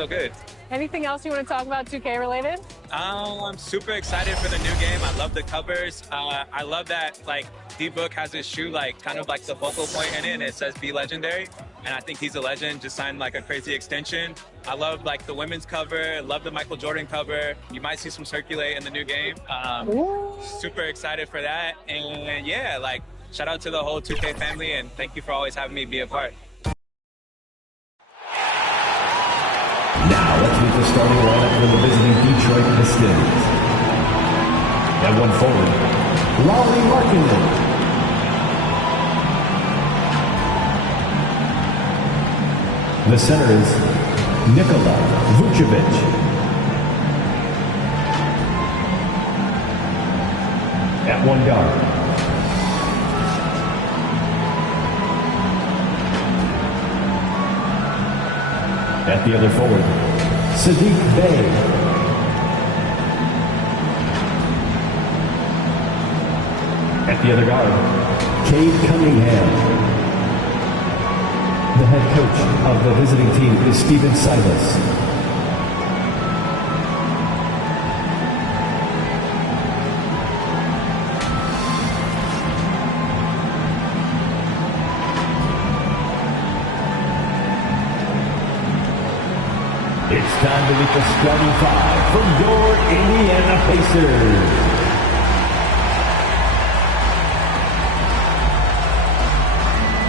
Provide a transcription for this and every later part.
so good. Anything else you want to talk about 2K related? I'm super excited for the new game. I love the covers. I love that like D-Book has his shoe like kind of like the focal point in it, and it says "Be Legendary." And I think he's a legend. Just signed like a crazy extension. I love like the women's cover. Love the Michael Jordan cover. You might see some circulate in the new game. Super excited for that. And yeah, like shout out to the whole 2K family, and thank you for always having me be a part. Now let's meet the starting lineup for the visiting Detroit Pistons. At one forward, Lauri Markkanen. The center is Nikola Vucevic. At one guard, at the other forward, Saddiq Bey. At the other guard, Cade Cunningham. The head coach of the visiting team is Stephen Silas. It's time to meet the starting five from your Indiana Pacers.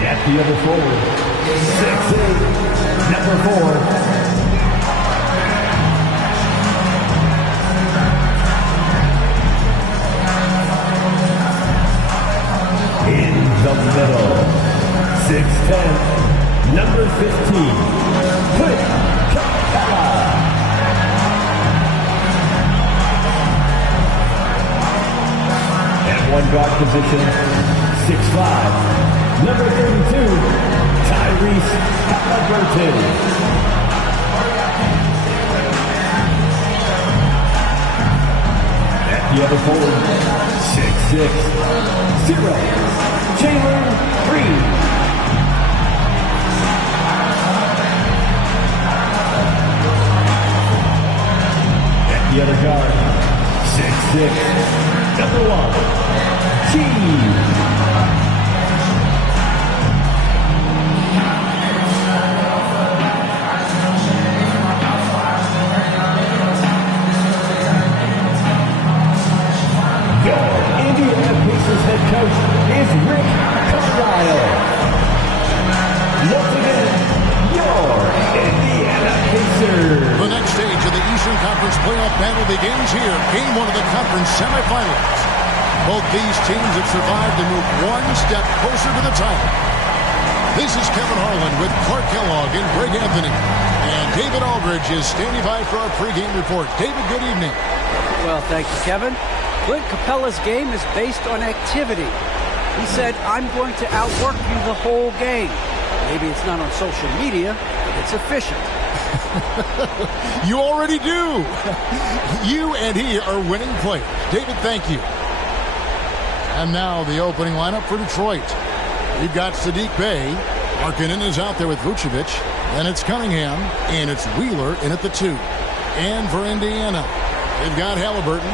At the other forward, 6'8", number 4. In the middle, 6'10", number 15, Clint Capella. At one guard position, 6'5", number 32, Tyrese Halliburton. At the other forward, 6'6", 0, Jalen Green. At the other guard, 6'6", number 1, G. Head coach is Rick Carlisle. Once again, your Indiana Pacers. The next stage of the Eastern Conference playoff battle begins here. Game 1 of the conference semifinals. Both these teams have survived to move one step closer to the title. This is Kevin Harlan with Clark Kellogg and Greg Anthony. And David Aldridge is standing by for our pregame report. David, good evening. Well, thank you, Kevin. Clint Capella's game is based on activity. He said, I'm going to outwork you the whole game. Maybe it's not on social media, but it's efficient. You already do. You and he are winning players. David, thank you. And now the opening lineup for Detroit. We've got Saddiq Bey. Markkanen is out there with Vucevic. Then it's Cunningham, and it's Wheeler in at the 2. And for Indiana, they've got Halliburton.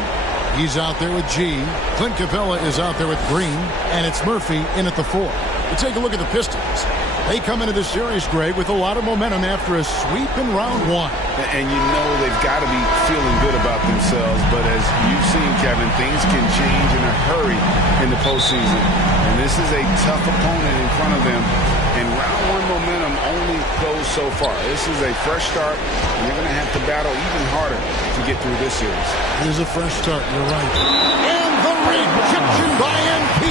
He's out there with G. Clint Capella is out there with Green. And it's Murphy in at the 4. We take a look at the Pistons. They come into this series, Greg, with a lot of momentum after a sweep in round 1. And you know they've got to be feeling good about themselves. But as you've seen, Kevin, things can change in a hurry in the postseason. And this is a tough opponent in front of them. And round 1 momentum only goes so far. This is a fresh start, and they're going to have to battle even harder to get through this series. Here's a fresh start, you're right. And the rejection by MP.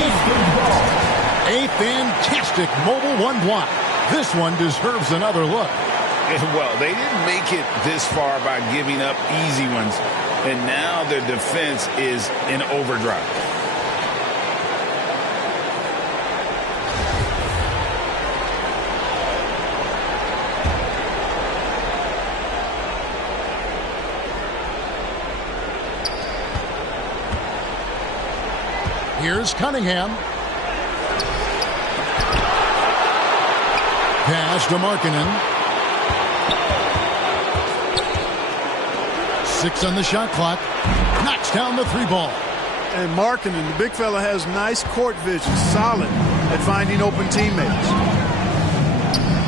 A fantastic mobile 1 block. This one deserves another look. Well, they didn't make it this far by giving up easy ones. And now their defense is in overdrive. Here's Cunningham. Pass to Markkanen. 6 on the shot clock. Knocks down the 3 ball. And Markkanen, the big fella, has nice court vision, solid at finding open teammates.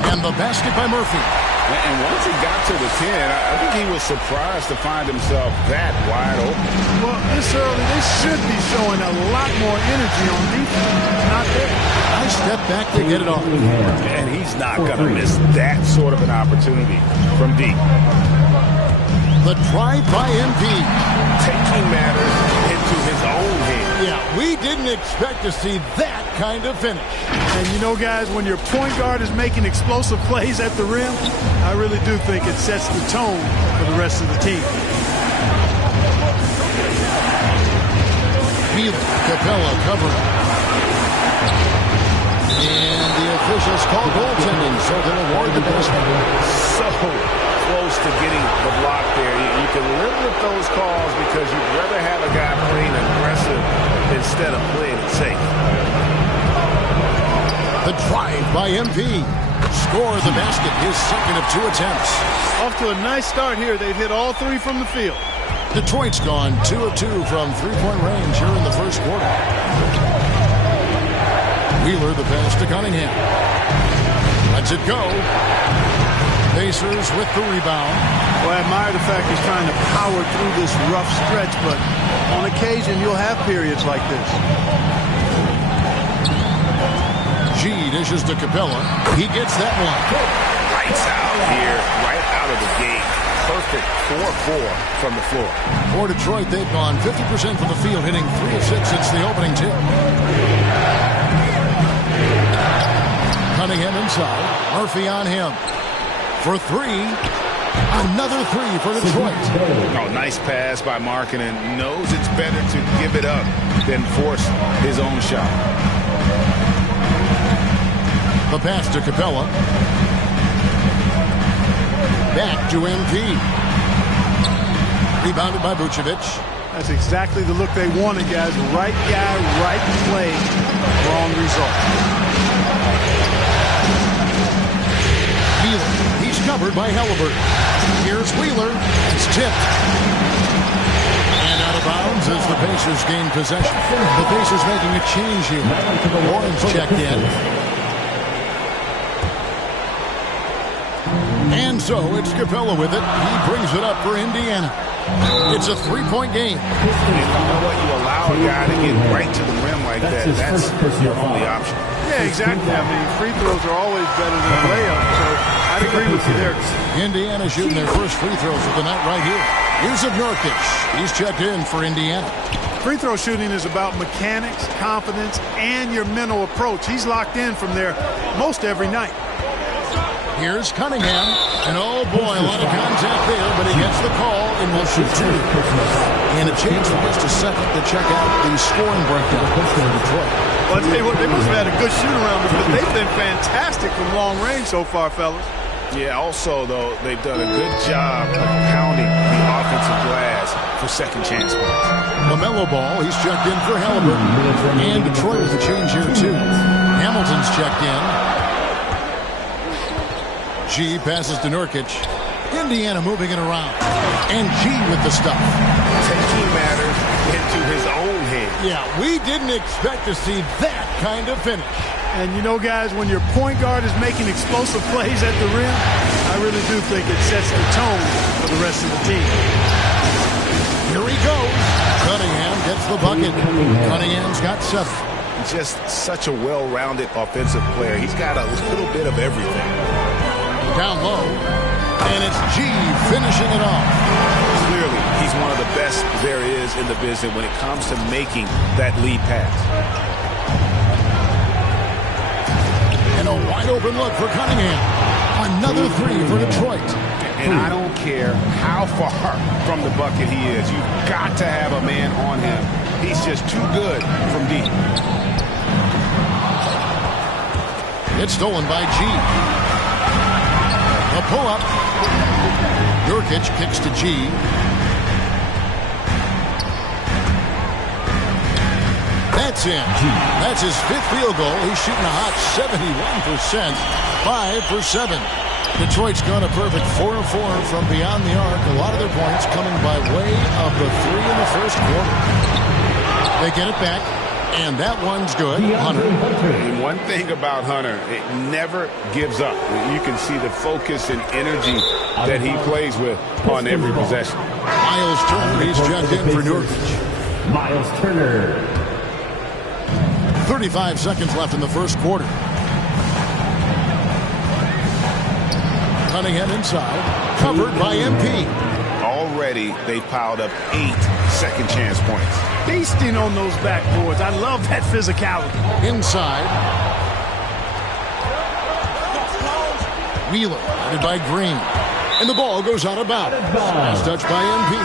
And the basket by Murphy. And once he got to the 10, I think he was surprised to find himself that wide open. Well, this early, they should be showing a lot more energy on defense. Not there. Nice step back to get it off. And he's not going to miss that sort of an opportunity from deep. The drive by MP. Taking matters into his own hand. Yeah, we didn't expect to see that kind of finish. And you know, guys, when your point guard is making explosive plays at the rim, I really do think it sets the tone for the rest of the team. Capella covered. And the officials call goaltending, so they'll award the basket. So close to getting the block there. You can live with those calls because you'd rather have a guy playing aggressive instead of playing it safe. The drive by MP. Score the basket, his second of 2 attempts. Off to a nice start here. They've hit all 3 from the field. Detroit's gone 2 of 2 from 3-point range here in the first quarter. Wheeler the pass to Cunningham. Lets it go. Pacers with the rebound. Well, I admire the fact he's trying to power through this rough stretch, but on occasion you'll have periods like this. G dishes to Capella. He gets that one. Lights out here, right out of the gate. Perfect 4-4 from the floor. For Detroit, they've gone 50% from the field, hitting 3 of 6 since the opening tip. Cunningham inside. Murphy on him. For 3. Another 3 for Detroit. Oh, nice pass by Markkanen. Knows it's better to give it up than force his own shot. The pass to Capella. Back to MP. Rebounded by Vucevic. That's exactly the look they wanted, guys. Right guy, right play, wrong result. Wheeler. He's covered by Halliburton. Here's Wheeler. It's tipped. And out of bounds as the Pacers gain possession. The Pacers making a change here. Warren's checked in. And so it's Capella with it. He brings it up for Indiana. It's a 3-point game. You know what? You allow a guy to get right to the rim like that. That's your only option. Yeah, exactly. I mean, free throws are always better than a layup, so I'd agree with you there. Indiana shooting their first free throws of the night right here. Here's Nurkic. He's checked in for Indiana. Free throw shooting is about mechanics, confidence, and your mental approach. He's locked in from there most every night. Here's Cunningham. And oh boy, a lot of contact there, but he gets the call and will shoot 2. And a chance for just a second to check out the scoring breakdown for Detroit. Well, I'll tell you what, they must have had a good shoot around because they've been fantastic from long range so far, fellas. Yeah, also, though, they've done a good job of pounding the offensive glass for second chance points. LaMelo Ball, he's checked in for Halliburton. And Detroit with a change here, too. Hamilton's checked in. G passes to Nurkic. Indiana moving it around. And G with the stuff. Taking matters into his own hand. Yeah, we didn't expect to see that kind of finish. And you know, guys, when your point guard is making explosive plays at the rim, I really do think it sets the tone for the rest of the team. Here he goes. Cunningham gets the bucket. Cunningham's got 7. Just such a well-rounded offensive player. He's got a little bit of everything. Down low. And it's G finishing it off. Clearly, he's one of the best there is in the business when it comes to making that lead pass. And a wide open look for Cunningham. Another 3 for Detroit. And I don't care how far from the bucket he is. You've got to have a man on him. He's just too good from deep. It's stolen by G. A pull-up. Nurkic kicks to G. That's in. That's his 5th field goal. He's shooting a hot 71%. 5 for 7. Detroit's gone a perfect 4 of 4 from beyond the arc. A lot of their points coming by way of the 3 in the first quarter. They get it back, and that one's good. Hunter. And one thing about Hunter, it never gives up. You can see the focus and energy that he plays with on every possession. Miles Turner, he's checked in for Nurkic. Miles Turner. 35 seconds left in the first quarter. Cunningham inside, covered by MP. Already, they piled up 8 second chance points. Feasting on those backboards. I love that physicality. Inside. Wheeler, headed by Green. And the ball goes out of bounds. Last touch by MP.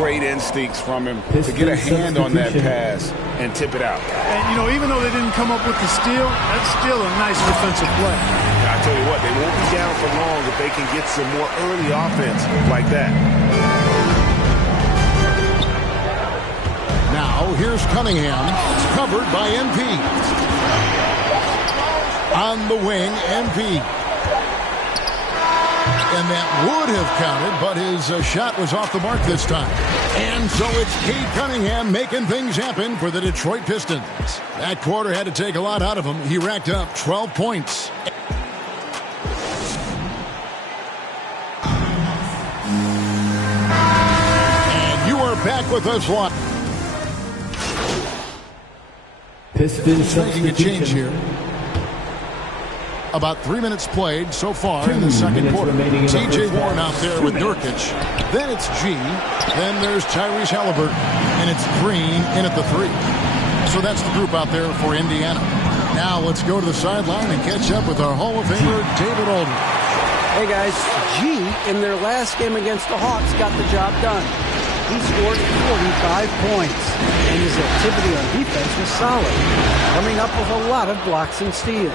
Great instincts from him to get a hand on that pass and tip it out. And, you know, even though they didn't come up with the steal, that's still a nice defensive play. Now, I tell you what, they won't be down for long if they can get some more early offense like that. Now, here's Cunningham, covered by MP. On the wing, MP. And that would have counted, but his shot was off the mark this time. And so it's Cade Cunningham making things happen for the Detroit Pistons. That quarter had to take a lot out of him. He racked up 12 points. And you are back with us live. Pistons Making a change here. About 3 minutes played so far in the second quarter. T.J. Warren out there with Nurkic. Then it's G. Then there's Tyrese Halliburton. And it's Green in at the 3. So that's the group out there for Indiana. Now let's go to the sideline and catch up with our Hall of Famer, David Aldridge. Hey guys, G in their last game against the Hawks got the job done. He scored 45 points, and his activity on defense was solid, coming up with a lot of blocks and steals.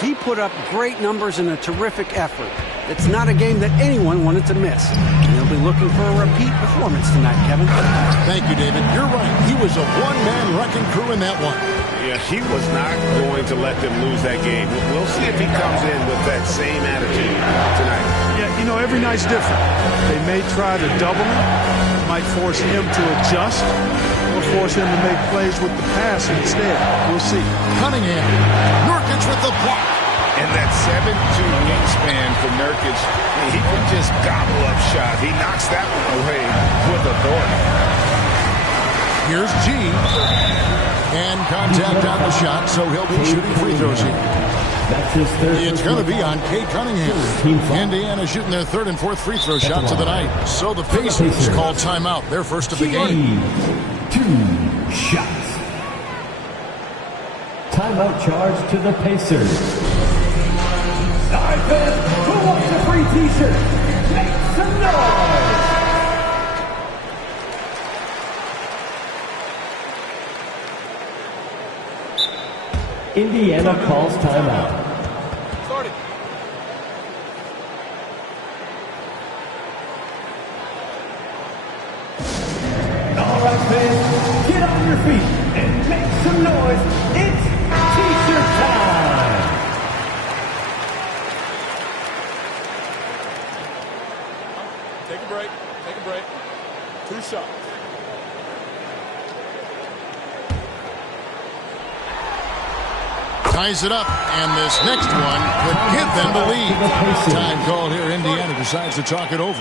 He put up great numbers in a terrific effort. It's not a game that anyone wanted to miss. And he'll be looking for a repeat performance tonight, Kevin. Thank you, David. You're right. He was a one-man wrecking crew in that one. Yeah, he was not going to let them lose that game. We'll see if he comes in with that same attitude tonight. Yeah, you know, every night's different. They may try to double him, might force him to adjust, or force him to make plays with the pass instead. We'll see. Cunningham. Nurkic with the block. And that 7'2" wingspan for Nurkic, he can just gobble up shot. He knocks that one away with authority. Here's G. And contact on the shot, so he'll be shooting free throws here. That's his third. It's going to be on Cade Cunningham. Indiana shooting their third and fourth free throw shots of the night. So the Pacers call timeout, their first of the game. 2 shots. Timeout charge to the Pacers. Dive who wants a free t-shirt? Make some noise! Indiana calls timeout. Started. All right, fans, get on your feet and make some noise. It's t-shirt time. Take a break. Take a break. 2 shots. Ties it up, and this next one could give them the lead. Time called here. Indiana decides to talk it over.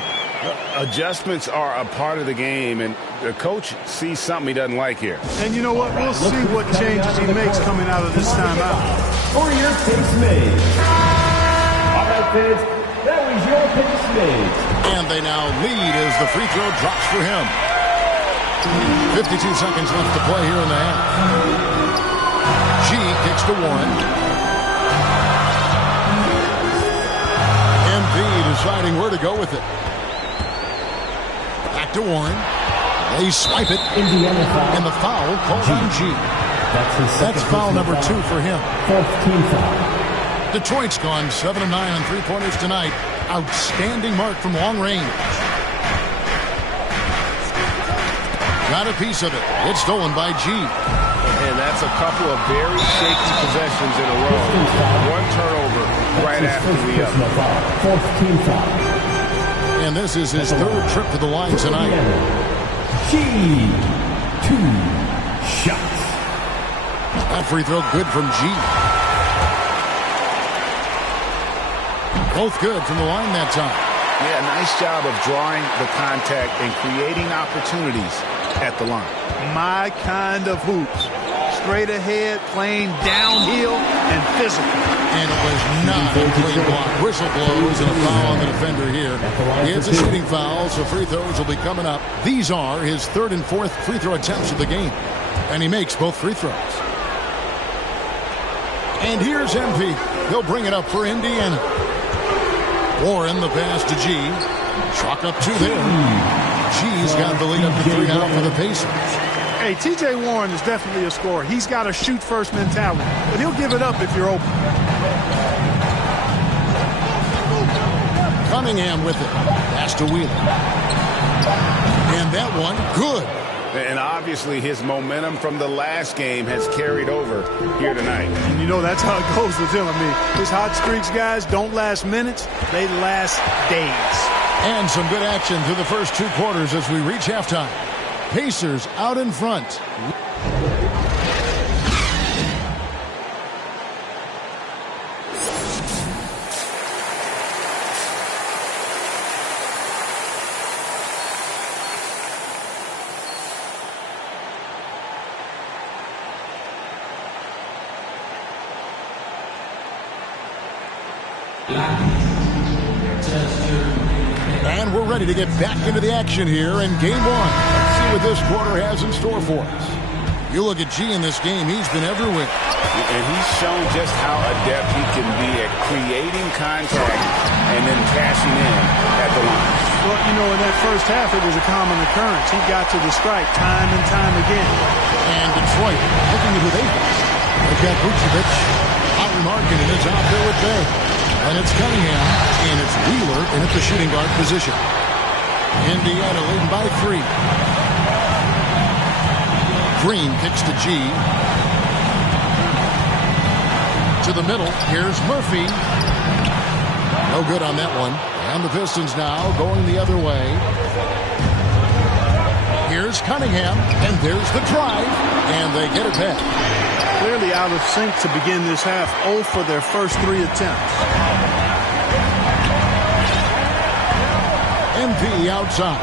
Adjustments are a part of the game, and the coach sees something he doesn't like here. And you know what? We'll see what changes he makes coming out of this timeout. For your pace made. All right, fans, that was your pace made. And they now lead as the free throw drops for him. 52 seconds left to play here in the half. G kicks to Warren. MP deciding where to go with it. Back to Warren. They swipe it. Indiana foul. And the foul called on G. That's foul number 2 for him. 4th team foul. Detroit's gone 7 of 9 on three-pointers tonight. Outstanding mark from long range. Got a piece of it. It's stolen by G. And that's a couple of very shaky possessions in a row. One turnover right after the other. Fourth team foul. And this is his third trip to the line tonight. G. 2 shots. That free throw good from G. Both good from the line that time. Yeah, nice job of drawing the contact and creating opportunities at the line. My kind of hoops. Straight ahead, playing downhill, and physical. And it was not a clean block. Whistle blows and a foul on the defender here. It's a shooting foul, so free throws will be coming up. These are his third and fourth free throw attempts of the game. And he makes both free throws. And here's MP. He'll bring it up for Indiana. Warren, the pass to G. Chalk up 2 there. G's got the lead up to 3 now for the Pacers. Hey, T.J. Warren is definitely a scorer. He's got a shoot-first mentality, but he'll give it up if you're open. Cunningham with it. Pass to Wheeler. And that one, good. And obviously his momentum from the last game has carried over here tonight. And you know that's how it goes with him. I mean, his hot streaks, guys, don't last minutes. They last days. And some good action through the first 2 quarters as we reach halftime. Pacers out in front. And we're ready to get back into the action here in game 1. Let's see what this quarter has in store for us. You look at G in this game, he's been everywhere. And he's shown just how adept he can be at creating contact and then cashing in at the line. Well, you know, in that first half, it was a common occurrence. He got to the strike time and time again. And Detroit looking at who they face. They've got Vucevic out remarking, and it's out there with Bay. And it's Cunningham, and it's Wheeler in at the shooting guard position. Indiana leading by 3. Green kicks to G. To the middle. Here's Murphy. No good on that one. And the Pistons now going the other way. Here's Cunningham. And there's the drive. And they get it back. Clearly out of sync to begin this half. 0 for their first 3 attempts. MP outside.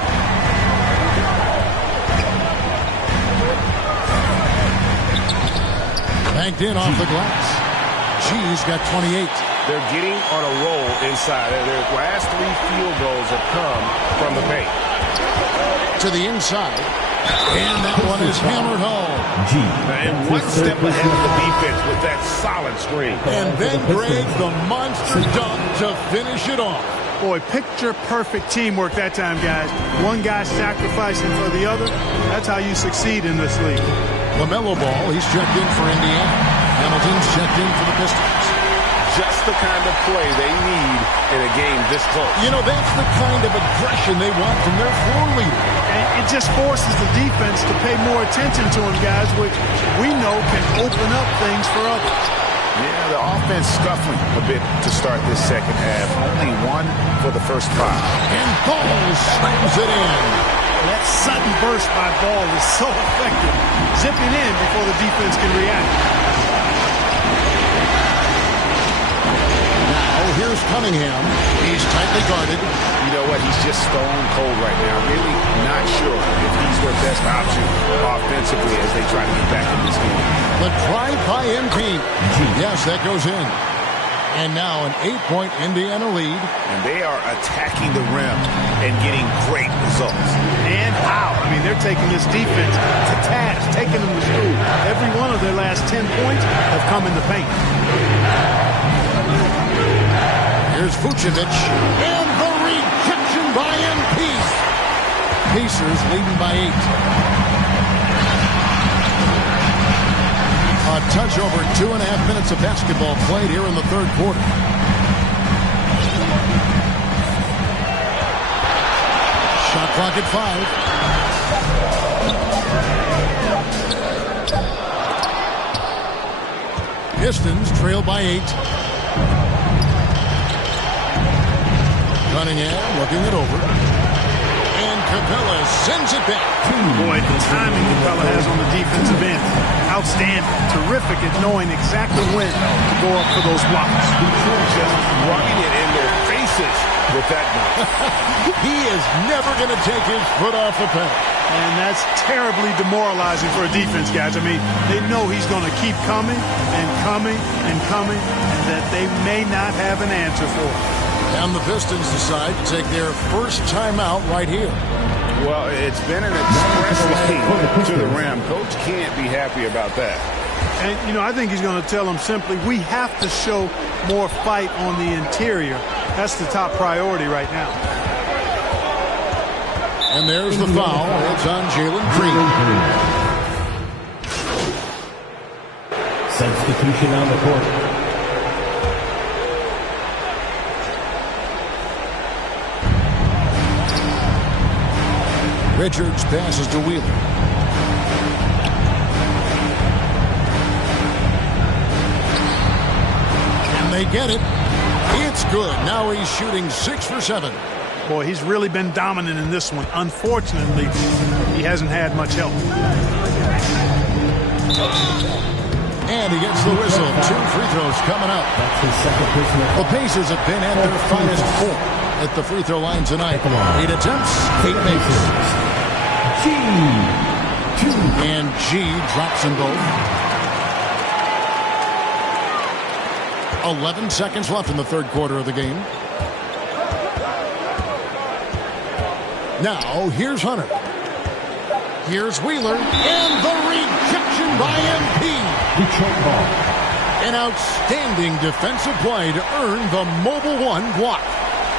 Banked in off the glass. G's got 28. They're getting on a roll inside. Their last 3 field goals have come from the paint. To the inside. And that one is hammered home. And one step ahead of the defense with that solid screen. And then Greg, the monster dunk to finish it off. Boy, picture-perfect teamwork that time, guys. One guy sacrificing for the other. That's how you succeed in this league. LaMelo Ball, he's checked in for Indiana. Hamilton's checked in for the Pistons. Just the kind of play they need in a game this close. You know, that's the kind of aggression they want from their floor leader. And it just forces the defense to pay more attention to him, guys, which we know can open up things for others. Yeah, the offense scuffling a bit to start this second half. Only 1 for the first 5. And Ball slams it in. That sudden burst by Ball is so effective. Zipping in before the defense can react. Now here's Cunningham. He's tightly guarded. You know what? He's just stone cold right now. Really not sure if he's their best option offensively as they try to get back in this game. The drive by MP. Yes, that goes in. And now an 8-point Indiana lead. And they are attacking the rim and getting great results. And how? I mean, they're taking this defense to task, taking them to school. Every one of their last 10 points have come in the paint. Here's Vucevic. And the rejection by MP. Pacers leading by 8. A touch over 2.5 minutes of basketball played here in the third quarter. Shot clock at 5. Pistons trail by 8. Cunningham looking it over. And Capella sends it back. Boy, the timing Capella has on the defensive end. Outstanding. Terrific at knowing exactly when to go up for those blocks. Just rubbing it in their faces with that block. He is never going to take his foot off the pedal. And that's terribly demoralizing for a defense, guys. I mean, they know he's going to keep coming and coming and coming, and that they may not have an answer for it. And the Pistons decide to take their first timeout right here. Well, it's been an express lane to the rim. Coach can't be happy about that. And, you know, I think he's going to tell them simply, we have to show more fight on the interior. That's the top priority right now. And there's the foul. It's on Jalen Green. Substitution on the court. Richards passes to Wheeler. And they get it. It's good. Now he's shooting 6 for 7. Boy, he's really been dominant in this one. Unfortunately, he hasn't had much help. And he gets the whistle. 2 free throws coming up. That's his second personal. The Pacers have been at their finest 4 at the free throw line tonight. 8 attempts, 8 makes. G. 2. And G drops them both. 11 seconds left in the third quarter of the game. Now, here's Hunter. Here's Wheeler. And the rejection by MP. Detroit ball. An outstanding defensive play to earn the Mobile One block.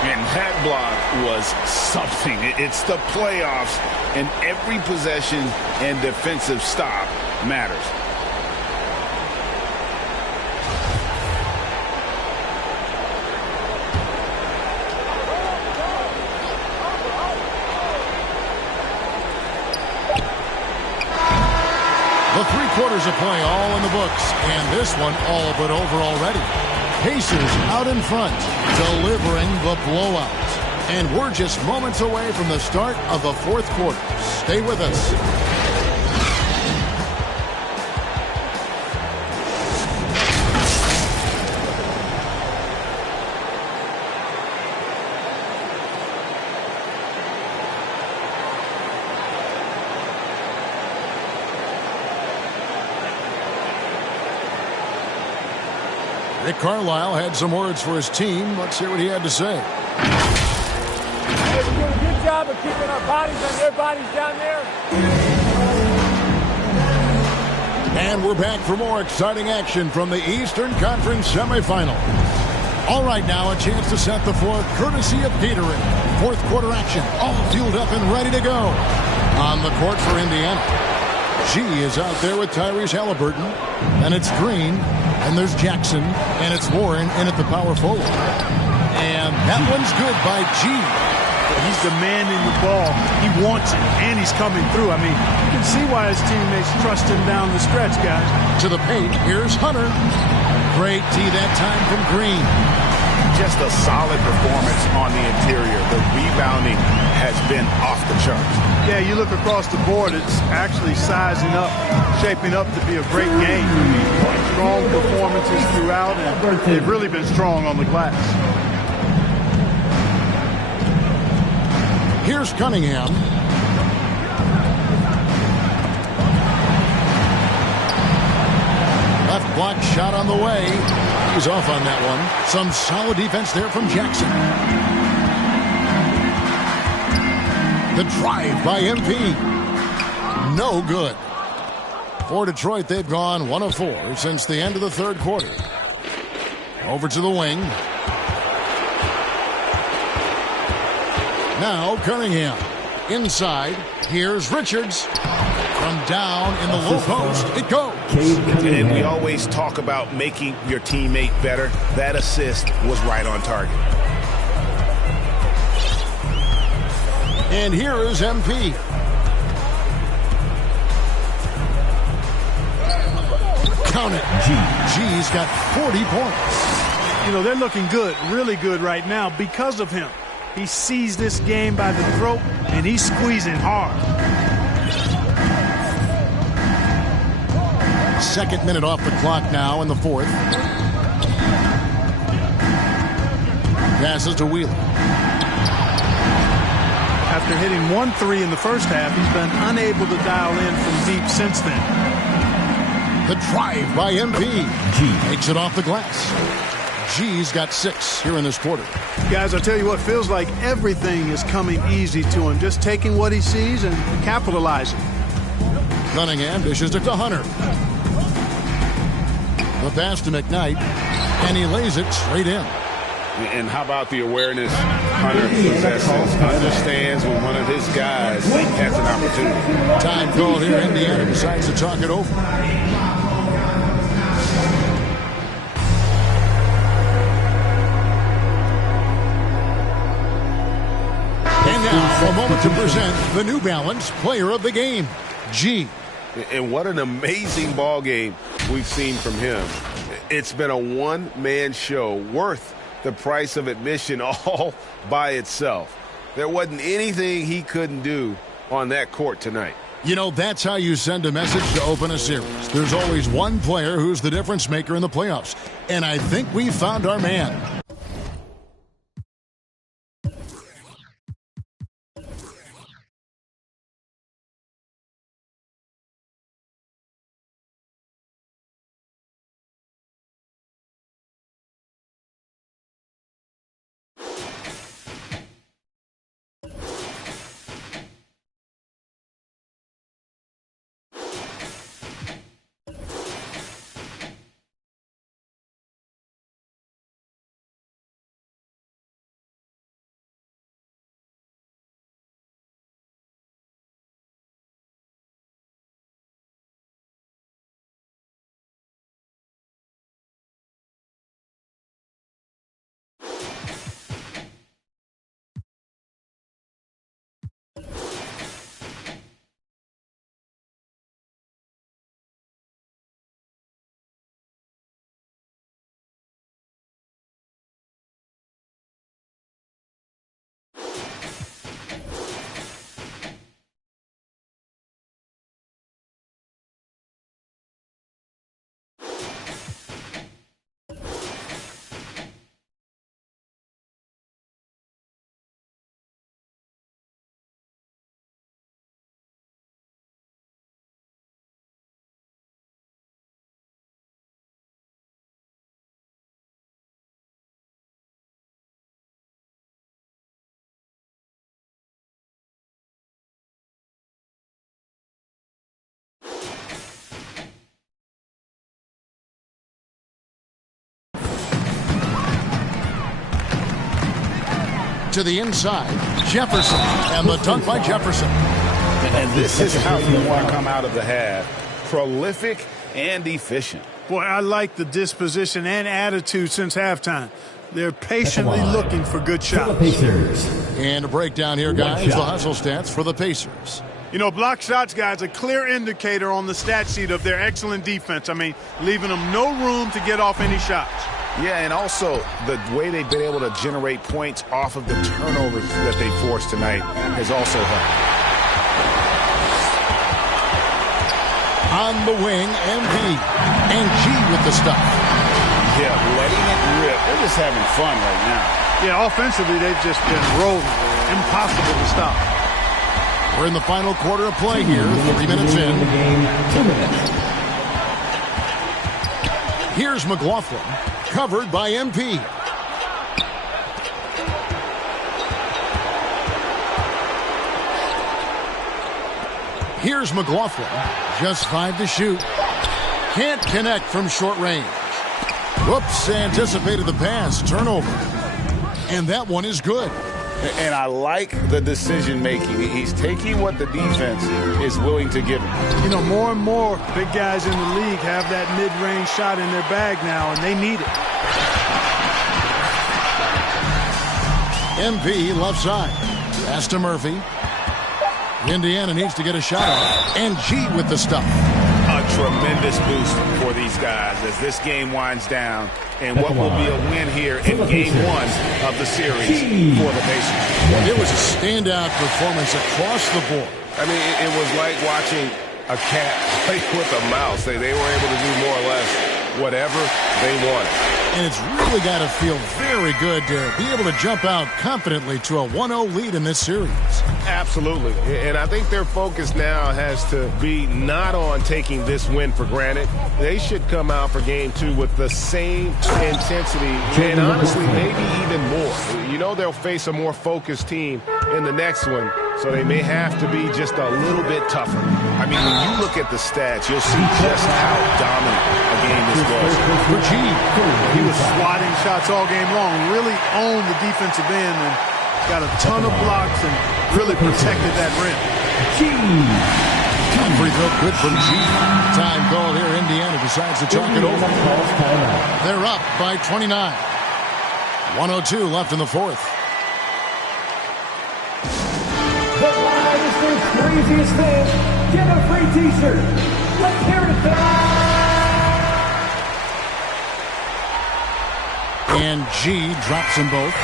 And that block was something. It's the playoffs, and every possession and defensive stop matters. The 3 quarters of play all in the books, and this one all but over already. Pacers out in front, delivering the blowout. And we're just moments away from the start of the fourth quarter. Stay with us. Rick Carlisle had some words for his team. Let's hear what he had to say. Hey, we're doing a good job of keeping our bodies on their bodies down there. And we're back for more exciting action from the Eastern Conference semifinal. All right, now a chance to set the floor courtesy of Gatorade. Fourth quarter action, all fueled up and ready to go. On the court for Indiana, G is out there with Tyrese Halliburton. And it's Green. And there's Jackson, and it's Warren in at the power forward. And that one's good by G. He's demanding the ball. He wants it, and he's coming through. I mean, you can see why his teammates trust him down the stretch, guys. To the paint, here's Hunter. Great D that time from Green. Just a solid performance on the interior. The rebounding has been off the charts. Yeah, you look across the board, it's actually sizing up, shaping up to be a great game. Strong performances throughout, and they've really been strong on the glass. Here's Cunningham. Left block shot on the way. He's off on that one. Some solid defense there from Jackson. The drive by MP. No good. For Detroit, they've gone 1 of 4 since the end of the third quarter. Over to the wing. Now Cunningham. Inside. Here's Richards. From down in the low post, it goes. And we always talk about making your teammate better. That assist was right on target. And here is MP. Count it. G's got 40 points. You know, they're looking good, really good right now because of him. He sees this game by the throat, and he's squeezing hard. Second minute off the clock now in the fourth. Passes to Wheeler. After hitting 1 3 in the first half, he's been unable to dial in from deep since then. The drive by MP. G takes it off the glass. G's got 6 here in this quarter. Guys, I tell you what, feels like everything is coming easy to him. Just taking what he sees and capitalizing. Cunningham dishes it to Hunter. The pass to McKnight, and he lays it straight in. And how about the awareness Hunter possesses? Understands when one of his guys has an opportunity. Time call here. Indiana decides to talk it over. And now, a moment to present the New Balance Player of the Game, G. And what an amazing ball game we've seen from him. It's been a one-man show worth the price of admission all by itself. There wasn't anything he couldn't do on that court tonight. You know, that's how you send a message to open a series. There's always one player who's the difference maker in the playoffs. And I think we found our man. To the inside, Jefferson, and the dunk by Jefferson. And this is how you want to come out of the half. Prolific and efficient. Boy, I like the disposition and attitude since halftime. They're patiently looking for good shots. And a breakdown here, guys. The hustle stats for the Pacers. You know, block shots, guys, a clear indicator on the stat sheet of their excellent defense. I mean, leaving them no room to get off any shots. Yeah, and also the way they've been able to generate points off of the turnovers that they forced tonight has also helped. On the wing, MV. And G with the stuff. Yeah, letting it rip. They're just having fun right now. Yeah, offensively, they've just been rolling. Impossible to stop. We're in the final quarter of play here. 3 minutes in. 2 minutes. Here's McLaughlin. Covered by MP. Here's McLaughlin. Just 5 to shoot. Can't connect from short range. Whoops, anticipated the pass. Turnover. And that one is good. And I like the decision-making. He's taking what the defense is willing to give him. You know, more and more big guys in the league have that mid-range shot in their bag now, and they need it. MP left side. Pass to Murphy. Indiana needs to get a shot off. And G with the stuff. A tremendous boost for these guys as this game winds down and what will be a win here in Game 1 of the series for the Pacers. It was a standout performance across the board. I mean, it was like watching a cat play with a mouse. They were able to do more or less whatever they wanted. And it's really got to feel very good to be able to jump out confidently to a 1-0 lead in this series. Absolutely. And I think their focus now has to be not on taking this win for granted. They should come out for Game 2 with the same intensity and honestly maybe even more. You know they'll face a more focused team in the next one, so they may have to be just a little bit tougher. I mean, when you look at the stats, you'll see just how dominant a game this was. For G. He was swatting shots all game long, really owned the defensive end and got a ton of blocks and really protected that rim. Free throw good from G. Time call here. Indiana decides to talk it over. They're up by 29. 1:02 left in the fourth. The wildest, craziest thing. Get a free t-shirt. Let's hear it, fans. And G drops them both.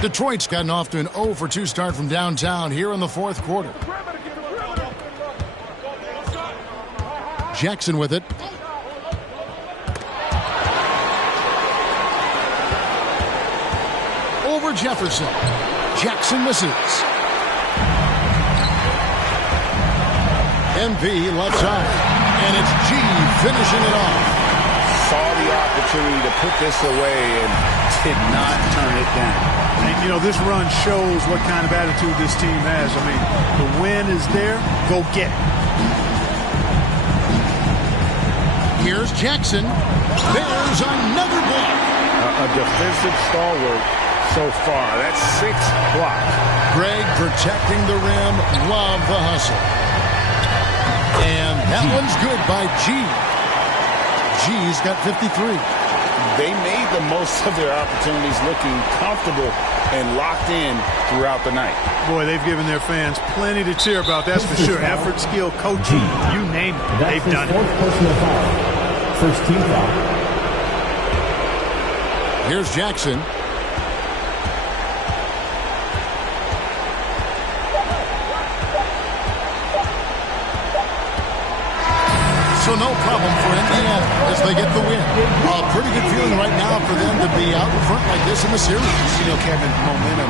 Detroit's gotten off to an 0-for-2 start from downtown here in the fourth quarter. Jackson with it. Over Jefferson. Jackson misses. MV left side. And it's G finishing it off. Saw the opportunity to put this away and did not turn it down. And, you know, this run shows what kind of attitude this team has. I mean, the win is there. Go get it. Here's Jackson. There's another block. A defensive stalwart so far. That's 6 blocks. Greg protecting the rim. Love the hustle. And that one's good by G. G's got 53. They made the most of their opportunities, looking comfortable and locked in throughout the night. Boy, they've given their fans plenty to cheer about, that's for sure. Effort, skill, coaching, you name it, they've done it. Personal foul. First team foul. Here's Jackson. So no problem for Indiana as they get the win. A pretty good feeling right now for them to be out in front like this in the series. You know, Kevin, momentum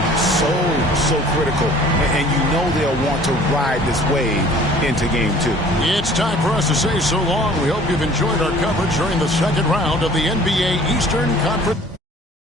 so critical. And you know they'll want to ride this wave into Game 2. It's time for us to say so long. We hope you've enjoyed our coverage during the second round of the NBA Eastern Conference.